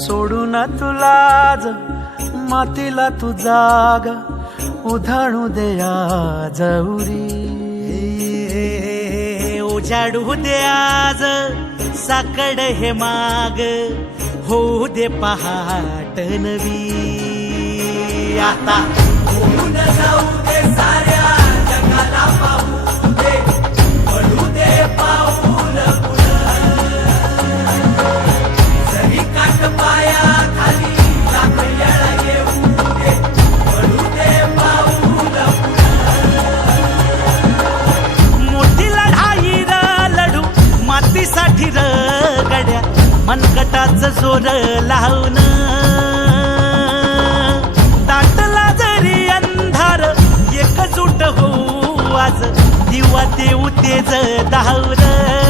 सोडू ना तुलाज मातीला तू जाग. उधाणू दे आज उरी. उजाडू दे आज साकड हे माग. होऊ दे पहाट नवी. आता मनगटाच जोर लावून दाटला जरी अंधार एकजूट होऊ आज दिवा देऊ तेज धावलं